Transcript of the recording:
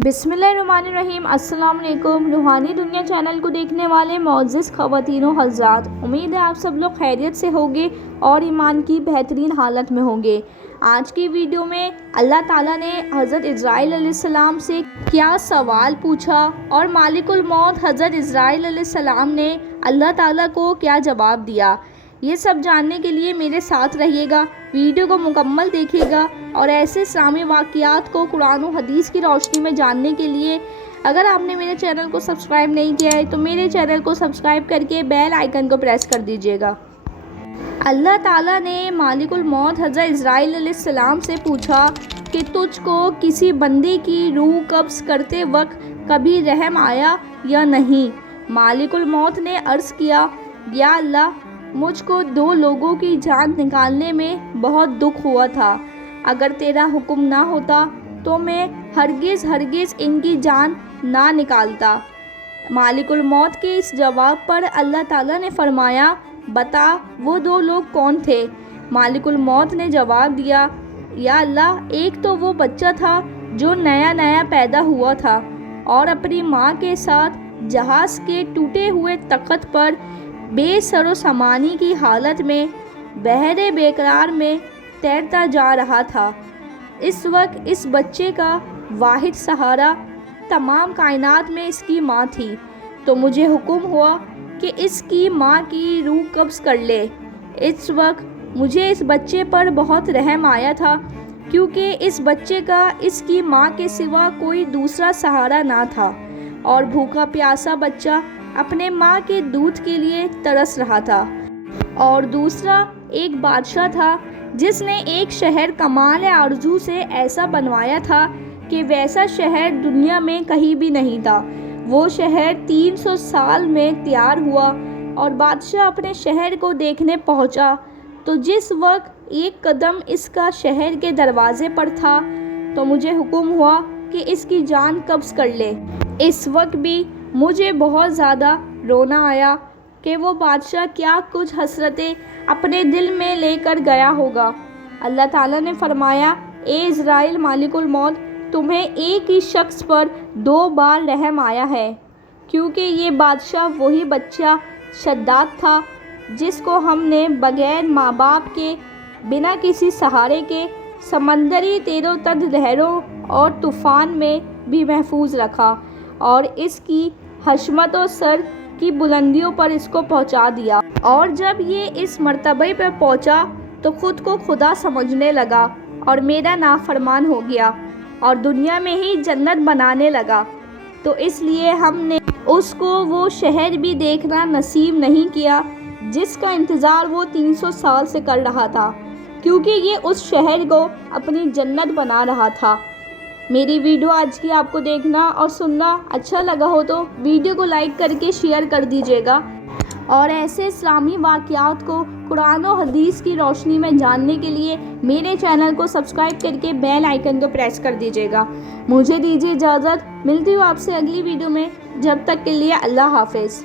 बिस्मिल्लाहिर्रहमानिर्रहीम। अस्सलाम वालेकुम। रूहानी दुनिया चैनल को देखने वाले मुअज़्ज़ज़ ख़वातीन व हज़रात, उम्मीद है आप सब लोग खैरियत से होंगे और ईमान की बेहतरीन हालत में होंगे। आज की वीडियो में अल्लाह ताला ने हज़रत इज़राइल अलैहिस्सलाम से क्या सवाल पूछा और मालिकुल मौत हज़रत इज़राइल अलैहिस्सलाम ने अल्लाह ताला को क्या जवाब दिया, ये सब जानने के लिए मेरे साथ रहिएगा, वीडियो को मुकम्मल देखिएगा। और ऐसे इस्लामी वाक़ियात को कुरान और हदीस की रोशनी में जानने के लिए अगर आपने मेरे चैनल को सब्सक्राइब नहीं किया है तो मेरे चैनल को सब्सक्राइब करके बेल आइकन को प्रेस कर दीजिएगा। अल्लाह ताला ने मालिकुल मौत हज़रत इज़राइल अलैहिस्सलाम से पूछा कि तुझको किसी बंदे की रूह कब्ज़ करते वक्त कभी रहम आया या नहीं। मालिकुल मौत ने अर्ज़ किया, या अल्लाह, मुझको 2 लोगों की जान निकालने में बहुत दुख हुआ था। अगर तेरा हुक्म ना होता तो मैं हरगिज़ इनकी जान ना निकालता। मालिकुल मौत के इस जवाब पर अल्लाह ताला ने फरमाया, बता वो 2 लोग कौन थे। मालिकुल मौत ने जवाब दिया, या अल्लाह, एक तो वो बच्चा था जो नया पैदा हुआ था और अपनी माँ के साथ जहाज़ के टूटे हुए तख्त पर बेसरो सामानी की हालत में बहरे बेकरार में तैरता जा रहा था। इस वक्त इस बच्चे का वाहिद सहारा तमाम कायनात में इसकी माँ थी, तो मुझे हुक्म हुआ कि इसकी माँ की रूह कब्ज़ कर ले। इस वक्त मुझे इस बच्चे पर बहुत रहम आया था, क्योंकि इस बच्चे का इसकी माँ के सिवा कोई दूसरा सहारा ना था और भूखा प्यासा बच्चा अपने माँ के दूध के लिए तरस रहा था। और दूसरा एक बादशाह था जिसने एक शहर कमाल आरजू से ऐसा बनवाया था कि वैसा शहर दुनिया में कहीं भी नहीं था। वो शहर 300 साल में तैयार हुआ और बादशाह अपने शहर को देखने पहुंचा, तो जिस वक्त एक कदम इसका शहर के दरवाजे पर था तो मुझे हुक्म हुआ कि इसकी जान कब्ज़ कर ले। इस वक्त भी मुझे बहुत ज़्यादा रोना आया कि वो बादशाह क्या कुछ हसरतें अपने दिल में लेकर गया होगा। अल्लाह ताला ने फरमाया, ए इज़राइल मालिकुल मौत, तुम्हें एक ही शख्स पर 2 बार रहम आया है, क्योंकि ये बादशाह वही बच्चा शद्दाद था जिसको हमने बग़ैर माँ बाप के, बिना किसी सहारे के समंदरी तेरो तद लहरों और तूफ़ान में भी महफूज रखा और इसकी हशमत और सर की बुलंदियों पर इसको पहुंचा दिया। और जब ये इस मर्तबे पर पहुंचा तो ख़ुद को खुदा समझने लगा और मेरा नाफरमान हो गया और दुनिया में ही जन्नत बनाने लगा, तो इसलिए हमने उसको वो शहर भी देखना नसीब नहीं किया जिसका इंतज़ार वो 300 साल से कर रहा था, क्योंकि ये उस शहर को अपनी जन्नत बना रहा था। मेरी वीडियो आज की आपको देखना और सुनना अच्छा लगा हो तो वीडियो को लाइक करके शेयर कर दीजिएगा। और ऐसे इस्लामी वाक़ियात को कुरान और हदीस की रोशनी में जानने के लिए मेरे चैनल को सब्सक्राइब करके बेल आइकन को प्रेस कर दीजिएगा। मुझे दीजिए इजाज़त, मिलती हूँ आपसे अगली वीडियो में। जब तक के लिए अल्लाह हाफ़िज़।